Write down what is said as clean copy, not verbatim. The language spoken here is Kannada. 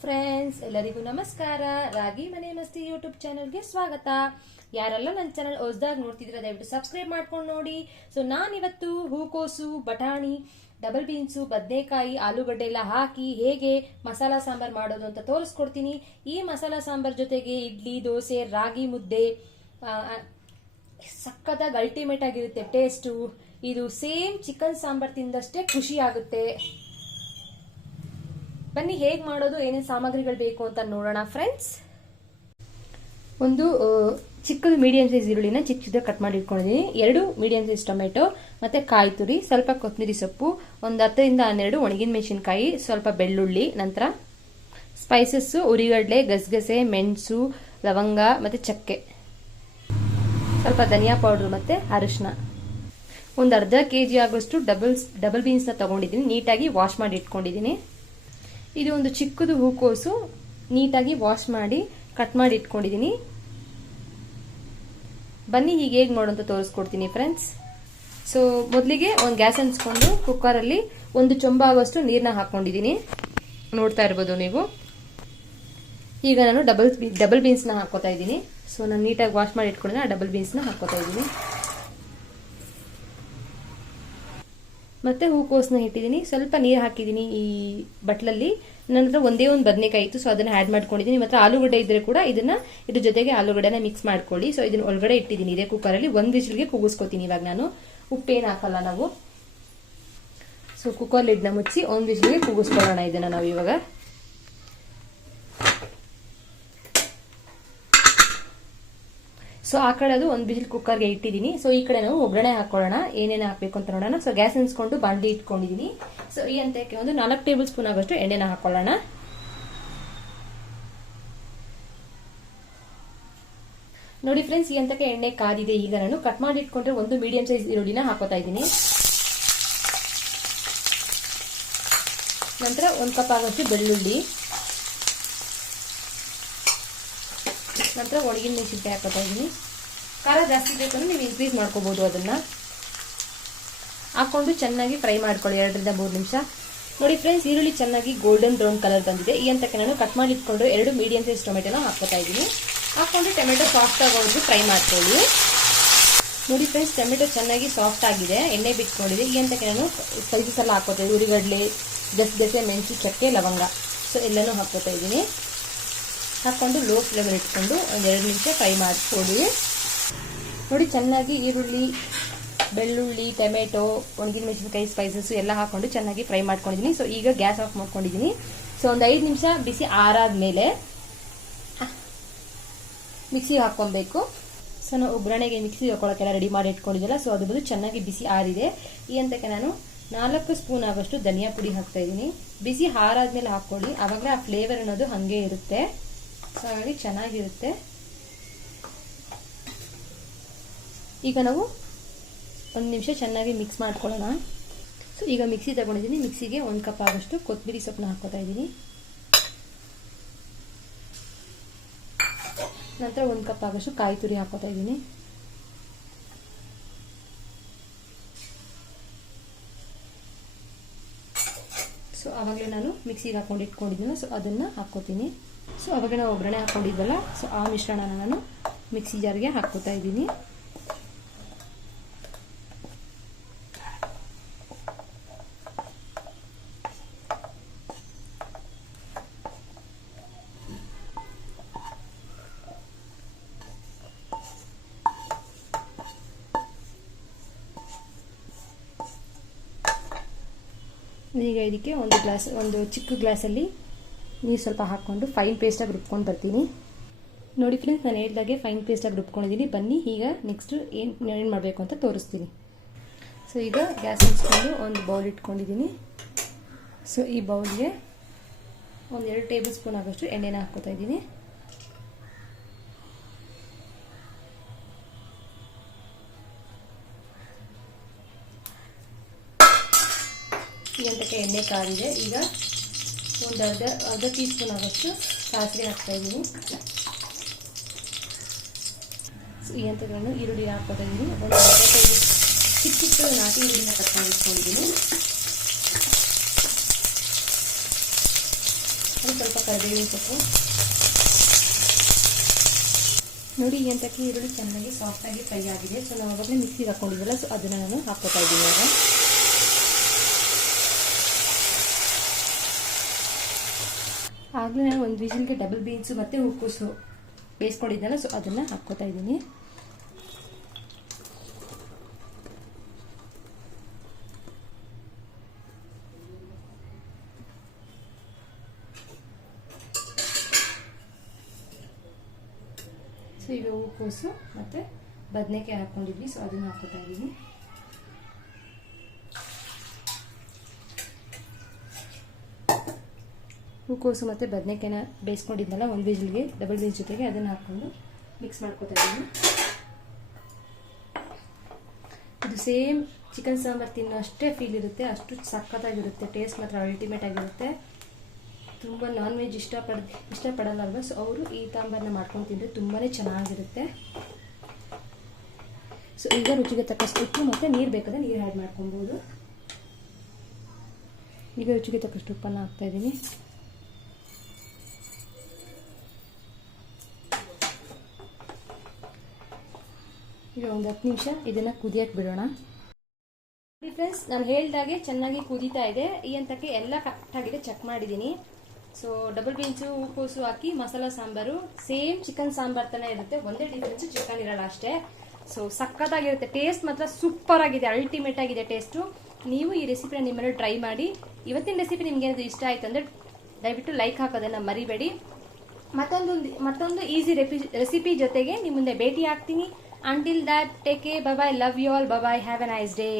ಫ್ರೆಂಡ್ಸ್, ಎಲ್ಲರಿಗೂ ನಮಸ್ಕಾರ. ರಾಗಿ ಮನೆ ಮಸ್ತಿ ಯೂಟ್ಯೂಬ್ ಚಾನಲ್ಗೆ ಸ್ವಾಗತ. ಯಾರೆಲ್ಲ ನನ್ನ ಚಾನಲ್ ಹೊಸದಾಗಿ ನೋಡ್ತಿದ್ರೆ ದಯವಿಟ್ಟು ಸಬ್ಸ್ಕ್ರೈಬ್ ಮಾಡ್ಕೊಂಡು ನೋಡಿ. ಸೊ ನಾನಿವತ್ತು ಹೂಕೋಸು, ಬಟಾಣಿ, ಡಬಲ್ ಬೀನ್ಸು, ಬದನೆಕಾಯಿ, ಆಲೂಗಡ್ಡೆ ಎಲ್ಲ ಹಾಕಿ ಹೇಗೆ ಮಸಾಲಾ ಸಾಂಬಾರ್ ಮಾಡೋದು ಅಂತ ತೋರಿಸ್ಕೊಡ್ತೀನಿ. ಈ ಮಸಾಲಾ ಸಾಂಬಾರ್ ಜೊತೆಗೆ ಇಡ್ಲಿ, ದೋಸೆ, ರಾಗಿ ಮುದ್ದೆ ಸಖತ್ತಾಗಿ ಅಲ್ಟಿಮೇಟ್ ಆಗಿರುತ್ತೆ ಟೇಸ್ಟು. ಇದು ಸೇಮ್ ಚಿಕನ್ ಸಾಂಬಾರ್ ತಿಂದಷ್ಟೇ ಖುಷಿ ಆಗುತ್ತೆ. ಬನ್ನಿ ಹೇಗೆ ಮಾಡೋದು, ಏನೇನು ಸಾಮಗ್ರಿಗಳು ಬೇಕು ಅಂತ ನೋಡೋಣ ಫ್ರೆಂಡ್ಸ್. ಒಂದು ಚಿಕ್ಕದು ಮೀಡಿಯಂ ಸೈಜ್ ಈರುಳ್ಳಿನ ಚಿಕ್ಕ ಚಿಕ್ಕ ಕಟ್ ಮಾಡಿ ಇಟ್ಕೊಂಡಿದ್ದೀನಿ. 2 ಮೀಡಿಯಂ ಸೈಜ್ ಟೊಮೆಟೊ, ಮತ್ತೆ ಕಾಯಿ ತುರಿ, ಸ್ವಲ್ಪ ಕೊತ್ತಂಬರಿ ಸೊಪ್ಪು, ಒಂದು 10 ಇಂದ 12 ಒಣಗಿನ ಮೆಣಸಿನಕಾಯಿ, ಸ್ವಲ್ಪ ಬೆಳ್ಳುಳ್ಳಿ, ನಂತರ ಸ್ಪೈಸಸ್ ಉರಿಗಡ್ಲೆ, ಗಸಗಸೆ, ಮೆಣಸು, ಲವಂಗ ಮತ್ತೆ ಚಕ್ಕೆ, ಸ್ವಲ್ಪ ಧನಿಯಾ ಪೌಡರ್ ಮತ್ತೆ ಅರಿಶಿನ. ಒಂದು ಅರ್ಧ ಕೆಜಿ ಆಗೋಷ್ಟು ಡಬಲ್ ಬೀನ್ಸ್ನ ತಗೊಂಡಿದ್ದೀನಿ. ನೀಟಾಗಿ ವಾಶ್ ಮಾಡಿ ಇಟ್ಕೊಂಡಿದ್ದೀನಿ. ಇದು ಒಂದು ಚಿಕ್ಕದು ಹೂಕೋಸು, ನೀಟಾಗಿ ವಾಶ್ ಮಾಡಿ ಕಟ್ ಮಾಡಿ ಇಟ್ಕೊಂಡಿದ್ದೀನಿ. ಬನ್ನಿ ಹೀಗೆ ಹೇಗೆ ಮಾಡೋಂತ ತೋರಿಸ್ಕೊಡ್ತೀನಿ ಫ್ರೆಂಡ್ಸ್. ಸೊ ಮೊದಲಿಗೆ ಒಂದು ಗ್ಯಾಸ್ ಹಂಚ್ಕೊಂಡು ಕುಕ್ಕರಲ್ಲಿ 1 ಚೊಂಬ ಆಗೋಷ್ಟು ನೀರನ್ನ ಹಾಕೊಂಡಿದ್ದೀನಿ. ನೋಡ್ತಾ ಇರ್ಬೋದು ನೀವು. ಈಗ ನಾನು ಡಬಲ್ ಬೀನ್ಸ್ನ ಹಾಕೋತಾ ಇದ್ದೀನಿ. ಸೊ ನಾನು ನೀಟಾಗಿ ವಾಶ್ ಮಾಡಿ ಇಟ್ಕೊಂಡಿದ್ದೀನಿ. ಆ ಡಬಲ್ ಬೀನ್ಸ್ನ ಹಾಕೋತಾ ಇದ್ದೀನಿ. ಮತ್ತೆ ಹೂಕೋಸನ್ನ ಇಟ್ಟಿದ್ದೀನಿ. ಸ್ವಲ್ಪ ನೀರು ಹಾಕಿದ್ದೀನಿ ಈ ಬಟ್ಲಲ್ಲಿ. ನನ್ನ ಹತ್ರ ಒಂದೇ ಒಂದು ಬದನೆಕಾಯಿ ಇತ್ತು, ಸೊ ಅದನ್ನ ಆ್ಯಡ್ ಮಾಡ್ಕೊಂಡಿದ್ದೀನಿ. ಮತ್ತೆ ಆಲೂಗಡ್ಡೆ ಇದ್ರೆ ಕೂಡ ಇದ್ರ ಜೊತೆಗೆ ಆಲೂಗಡ್ಡೆನ ಮಿಕ್ಸ್ ಮಾಡ್ಕೊಳ್ಳಿ. ಸೊ ಇದನ್ನ ಒಳಗಡೆ ಇಟ್ಟಿದ್ದೀನಿ ಇದೇ ಕುಕ್ಕರಲ್ಲಿ. 1 ವಿಷಲ್ಗೆ ಕೂಗಿಸ್ಕೊತೀನಿ. ಇವಾಗ ನಾನು ಉಪ್ಪೇನು ಹಾಕಲ್ಲ ನಾವು. ಸೊ ಕುಕ್ಕರ್ ಲಿಡ್ನ ಮುಚ್ಚಿ 1 ವಿಷಲ್ಗೆ ಕೂಗಿಸ್ಕೊಳ್ಳೋಣ ಇದನ್ನ ನಾವು ಇವಾಗ. ಸೊ ಆ ಕಡೆ ಅದು 1 ವಿಷಲ್ ಕುಕ್ಕರ್ಗೆ ಇಟ್ಟಿದ್ದೀನಿ. ಸೊ ಈ ಕಡೆ ನಾವು ಒಗ್ಗರಣೆ ಹಾಕೊಳ್ಳೋಣ, ಏನೇನು ಹಾಕಬೇಕು ಅಂತ ನೋಡೋಣ. ಸೊ ಗ್ಯಾಸ್ ಹಂಚ್ಕೊಂಡು ಬಾಂಡ್ಲಿ ಇಟ್ಕೊಂಡಿದ್ದೀನಿ. ಸೊ ಈ ಹಂತಕ್ಕೆ ಒಂದು 4 ಟೇಬಲ್ ಸ್ಪೂನ್ ಆಗೋಷ್ಟು ಎಣ್ಣೆನ ಹಾಕೊಳ್ಳೋಣ. ನೋಡಿ ಫ್ರೆಂಡ್ಸ್, ಈ ಹಂತಕ್ಕೆ ಎಣ್ಣೆ ಕಾದಿದೆ. ಈಗ ನಾನು ಕಟ್ ಮಾಡಿ ಇಟ್ಕೊಂಡ್ರೆ 1 ಮೀಡಿಯಂ ಸೈಜ್ ಈರುಳ್ಳಿನ ಹಾಕೋತಾ ಇದ್ದೀನಿ. ನಂತರ 1 ಕಪ್ ಆಗೋಷ್ಟು ಬೆಳ್ಳುಳ್ಳಿ, ನಂತರ ಒಣಗಿನ ಮೆಣಸಿನಕಾಯಿ ಹಾಕೋತಾ ಇದ್ದೀನಿ. ಖಾರ ಜಾಸ್ತಿ ಬೇಕಂದ್ರೆ ನೀವು ಇನ್ಕ್ರೀಸ್ ಮಾಡ್ಕೋಬಹುದು. ಅದನ್ನ ಹಾಕೊಂಡು ಚೆನ್ನಾಗಿ ಫ್ರೈ ಮಾಡ್ಕೊಳ್ಳಿ 2 ರಿಂದ 3 ನಿಮಿಷ. ನೋಡಿ ಫ್ರೆಂಡ್ಸ್, ಈರುಳ್ಳಿ ಚೆನ್ನಾಗಿ ಗೋಲ್ಡನ್ ಬ್ರೌನ್ ಕಲರ್ ಬಂದಿದೆ. ಈ ಹಂತಕ್ಕೆ ನಾನು ಕಟ್ ಮಾಡಿ ಇಟ್ಕೊಂಡು 2 ಮೀಡಿಯಂ ಸೈಜ್ ಟೊಮೆಟೊನ ಹಾಕೋತಾ ಇದ್ದೀನಿ. ಹಾಕೊಂಡು ಟೊಮೆಟೊ ಸಾಫ್ಟ್ ಆಗೋವರೆಗೂ ಫ್ರೈ ಮಾಡ್ಕೊಳ್ಳಿ. ನೋಡಿ ಫ್ರೆಂಡ್ಸ್, ಟೊಮೆಟೊ ಚೆನ್ನಾಗಿ ಸಾಫ್ಟ್ ಆಗಿದೆ, ಎಣ್ಣೆ ಬಿಟ್ಕೊಂಡಿದೆ. ಈ ಹಂತಕ್ಕೆ ನಾನು ಸ್ಪೈಸಸ್ ಎಲ್ಲ ಹಾಕೋತಾ ಇದ್ದೀನಿ. ಉರಿಗಡ್ಲೆ, ಗಸಗಸೆ, ಮೆಣಸು, ಚಕ್ಕೆ, ಲವಂಗ, ಸೊ ಎಲ್ಲನೂ ಹಾಕೋತಾ ಇದ್ದೀನಿ. ಹಾಕೊಂಡು ಲೋ ಫ್ಲೇಮಲ್ಲಿ ಇಟ್ಕೊಂಡು 1-2 ನಿಮಿಷ ಫ್ರೈ ಮಾಡಿಕೊಡಿ. ನೋಡಿ ಚೆನ್ನಾಗಿ ಈರುಳ್ಳಿ, ಬೆಳ್ಳುಳ್ಳಿ, ಟೊಮೆಟೊ, ಒಣಗಿನ ಮೆಣಸಿನಕಾಯಿ, ಸ್ಪೈಸಸ್ ಎಲ್ಲ ಹಾಕೊಂಡು ಚೆನ್ನಾಗಿ ಫ್ರೈ ಮಾಡ್ಕೊಂಡಿದ್ದೀನಿ. ಸೊ ಈಗ ಗ್ಯಾಸ್ ಆಫ್ ಮಾಡ್ಕೊಂಡಿದ್ದೀನಿ. ಸೊ ಒಂದು 5 ನಿಮಿಷ ಬಿಸಿ ಆರಾದ್ಮೇಲೆ ಮಿಕ್ಸಿ ಹಾಕೊಬೇಕು. ಸೊ ನಾವು ಒಗ್ಗರಣೆಗೆ ಮಿಕ್ಸಿ ಹಾಕೊಳ್ಳೋಕ್ಕೆಲ್ಲ ರೆಡಿ ಮಾಡಿ ಇಟ್ಕೊಂಡಿದ್ದಲ್ಲ. ಸೊ ಅದು ಬಂದು ಚೆನ್ನಾಗಿ ಬಿಸಿ ಆರಿದೆ. ಈ ಹಂತಕ್ಕೆ ನಾನು 4 ಸ್ಪೂನ್ ಆಗೋಷ್ಟು ಧನಿಯಾ ಪುಡಿ ಹಾಕ್ತಾ ಇದ್ದೀನಿ. ಬಿಸಿ ಆರಾದ್ಮೇಲೆ ಹಾಕೊಳ್ಳಿ, ಆವಾಗಲೇ ಆ ಫ್ಲೇವರ್ ಅನ್ನೋದು ಹಾಗೆ ಇರುತ್ತೆ. ಸೊ ಹಾಗಾಗಿ ಚೆನ್ನಾಗಿರುತ್ತೆ. ಈಗ ನಾವು 1 ನಿಮಿಷ ಚೆನ್ನಾಗಿ ಮಿಕ್ಸ್ ಮಾಡ್ಕೊಳ್ಳೋಣ. ಸೊ ಈಗ ಮಿಕ್ಸಿ ತಗೊಂಡಿದ್ದೀನಿ. ಮಿಕ್ಸಿಗೆ 1 ಕಪ್ ಆಗೋಷ್ಟು ಕೊತ್ತಂಬರಿ ಸೊಪ್ಪನ್ನ ಹಾಕೋತಾ ಇದ್ದೀನಿ. ನಂತರ 1 ಕಪ್ ಆಗೋಷ್ಟು ಕಾಯಿ ತುರಿ ಹಾಕೋತಾ ಇದ್ದೀನಿ. ಸೊ ಆವಾಗಲೇ ನಾನು ಮಿಕ್ಸಿಗೆ ಹಾಕೊಂಡು ಇಟ್ಕೊಂಡಿದ್ದೀನಿ. ಸೊ ಅದನ್ನ ಹಾಕೋತೀನಿ. ಸೊ ಅವಾಗ ನಾವು ಒಗ್ಗರಣೆ ಹಾಕೊಂಡಿದ್ವಲ್ಲ, ಸೊ ಆ ಮಿಶ್ರಣನ ನಾನು ಮಿಕ್ಸಿ ಜಾರ್ಗೆ ಹಾಕೋತಾ ಇದ್ದೀನಿ. ಈಗ ಇದಕ್ಕೆ ಒಂದು ಚಿಕ್ಕ ಗ್ಲಾಸಲ್ಲಿ ನೀರು ಸ್ವಲ್ಪ ಹಾಕ್ಕೊಂಡು ಫೈನ್ ಪೇಸ್ಟಾಗಿ ರುಬ್ಕೊಂಡು ಬರ್ತೀನಿ. ನೋಡಿ ಫ್ರೆಂಡ್ಸ್, ನಾನು ಹೇಳಿದಾಗೆ ಫೈನ್ ಪೇಸ್ಟಾಗಿ ರುಬ್ಕೊಂಡಿದ್ದೀನಿ. ಬನ್ನಿ ಈಗ ನೆಕ್ಸ್ಟ್ ಏನು ಮಾಡಬೇಕು ಅಂತ ತೋರಿಸ್ತೀನಿ. ಸೊ ಈಗ ಗ್ಯಾಸ್ ಹಚ್ಕೊಂಡು ಒಂದು ಬೌಲ್ ಇಟ್ಕೊಂಡಿದ್ದೀನಿ. ಸೊ ಈ ಬೌಲ್ಗೆ 1-2 ಟೇಬಲ್ ಸ್ಪೂನ್ ಆಗೋಷ್ಟು ಎಣ್ಣೆನ ಹಾಕ್ಕೋತಾ ಇದ್ದೀನಿ. ಈ ಹಂತಕ್ಕೆ ಎಣ್ಣೆ ಕಾದಿದೆ. ಈಗ ಒಂದು ಅರ್ಧ ಟೀ ಸ್ಪೂನ್ ಆಗೋಷ್ಟು ಸಾಸಿವೆ ಹಾಕ್ತಾ ಇದ್ದೀನಿ. ಈ ಹಂತಕ್ಕೆ ನಾನು ಈರುಳ್ಳಿ ಹಾಕ್ತಾ ಇದ್ದೀನಿ. ಒಂದು ಚಿಕ್ಕ ನಾಟಿ ಈರುಳ್ಳಿನ ಕಟ್ ಮಾಡಿ ಇಟ್ಕೊಂಡಿದ್ದೀನಿ. ಒಂದು ಸ್ವಲ್ಪ ಕರಿಬೇವಿನ ಸೊಪ್ಪು. ನೋಡಿ ಈ ಹಂತಕ್ಕೆ ಈರುಳ್ಳಿ ಚೆನ್ನಾಗಿ ಸಾಫ್ಟಾಗಿ ಫ್ರೈ ಆಗಿದೆ. ಸೊ ನಾವು ಅವಾಗಲೇ ಮಿಕ್ಸಿಗೆ ಹಾಕೊಂಡಿದ್ವಲ್ಲ, ಸೊ ಅದನ್ನು ನಾನು ಹಾಕ್ಕೊತಾ ಇದ್ದೀನಿ ಇವಾಗ. ಆಗಲೇ ನಾನು ಒಂದು ವಿಷಲ್ಗೆ ಡಬಲ್ ಬೀನ್ಸು ಮತ್ತು ಹೂಕೋಸು ಬೇಯಿಸ್ಕೊಂಡಿದ್ದೆನಲ್ಲ, ಸೊ ಅದನ್ನು ಹಾಕ್ಕೊತಾ ಇದ್ದೀನಿ. ಸೊ ಈಗ ಹೂಕೋಸು ಮತ್ತು ಬದನೆಕಾಯಿ ಹಾಕ್ಕೊಂಡಿದ್ವಿ, ಸೊ ಅದನ್ನು ಹಾಕ್ಕೊತಾ ಇದ್ದೀನಿ. ಹೂಕೋಸು ಮತ್ತು ಬದನೆಕಾಯಿನ ಬೇಯಿಸ್ಕೊಂಡಿದ್ನಲ್ಲ ಒಂದು ವಿಜಿಲ್ಗೆ ಡಬಲ್ ಬೀನ್ಸ್ ಜೊತೆಗೆ, ಅದನ್ನು ಹಾಕ್ಕೊಂಡು ಮಿಕ್ಸ್ ಮಾಡ್ಕೊತಾ ಇದ್ದೀನಿ. ಇದು ಸೇಮ್ ಚಿಕನ್ ಸಾಂಬಾರು ತಿನ್ನೋ ಅಷ್ಟೇ ಫೀಲ್ ಇರುತ್ತೆ, ಅಷ್ಟು ಸಖತ್ತಾಗಿರುತ್ತೆ. ಟೇಸ್ಟ್ ಮಾತ್ರ ಅಲ್ಟಿಮೇಟ್ ಆಗಿರುತ್ತೆ. ತುಂಬ ನಾನ್ ವೆಜ್ ಇಷ್ಟಪಡಲ್ಲ ಅಲ್ವಾ, ಸೊ ಅವರು ಈ ಸಾಂಬಾರನ್ನ ಮಾಡ್ಕೊಂಡು ತಿಂದರೆ ತುಂಬಾ ಚೆನ್ನಾಗಿರುತ್ತೆ. ಸೊ ಈಗ ರುಚಿಗೆ ತಕ್ಕಷ್ಟು ಉಪ್ಪು ಮತ್ತು ನೀರು ಬೇಕಾದ್ರೆ ನೀರು ಆ್ಯಡ್ ಮಾಡ್ಕೊಬೋದು. ಈಗ ರುಚಿಗೆ ತಕ್ಕಷ್ಟು ಉಪ್ಪನ್ನು ಹಾಕ್ತಾ ಇದ್ದೀನಿ. ಈಗ ಒಂದು 10 ನಿಮಿಷ ಇದನ್ನು ಕುದಿಯಕ್ಕೆ ಬಿಡೋಣ. ಫ್ರೆಂಡ್ಸ್, ನಾನು ಹೇಳ್ದಾಗೆ ಚೆನ್ನಾಗಿ ಕುದೀತಾ ಇದೆ. ಈ ಹಂತಕ್ಕೆ ಎಲ್ಲ ಕರೆಕ್ಟಾಗಿದೆ, ಚೆಕ್ ಮಾಡಿದ್ದೀನಿ. ಸೊ ಡಬಲ್ ಬೀನ್ಸು ಹೂಕೋಸು ಹಾಕಿ ಮಸಾಲ ಸಾಂಬಾರು ಸೇಮ್ ಚಿಕನ್ ಸಾಂಬಾರು ಥರ ಇರುತ್ತೆ, ಒಂದೇ ಡಿಫ್ರೆನ್ಸು ಚಿಕನ್ ಇರಲ್ಲ ಅಷ್ಟೇ. ಸೊ ಸಖತ್ತಾಗಿರುತ್ತೆ. ಟೇಸ್ಟ್ ಮಾತ್ರ ಸೂಪರ್ ಆಗಿದೆ, ಅಲ್ಟಿಮೇಟ್ ಆಗಿದೆ ಟೇಸ್ಟು. ನೀವು ಈ ರೆಸಿಪಿನ ನಿಮ್ಮಲ್ಲಿ ಟ್ರೈ ಮಾಡಿ. ಇವತ್ತಿನ ರೆಸಿಪಿ ನಿಮ್ಗೆ ಏನಾದರೂ ಇಷ್ಟ ಆಯ್ತು ಅಂದರೆ ದಯವಿಟ್ಟು ಲೈಕ್ ಹಾಕೋದನ್ನು ಮರಿಬೇಡಿ. ಮತ್ತೊಂದು ಈಸಿ ರೆಸಿಪಿ ಜೊತೆಗೆ ನಿಮ್ಮ ಮುಂದೆ ಭೇಟಿ ಆಗ್ತೀನಿ. Until that, take care. Bye bye. Love you all. Bye bye. Have a nice day.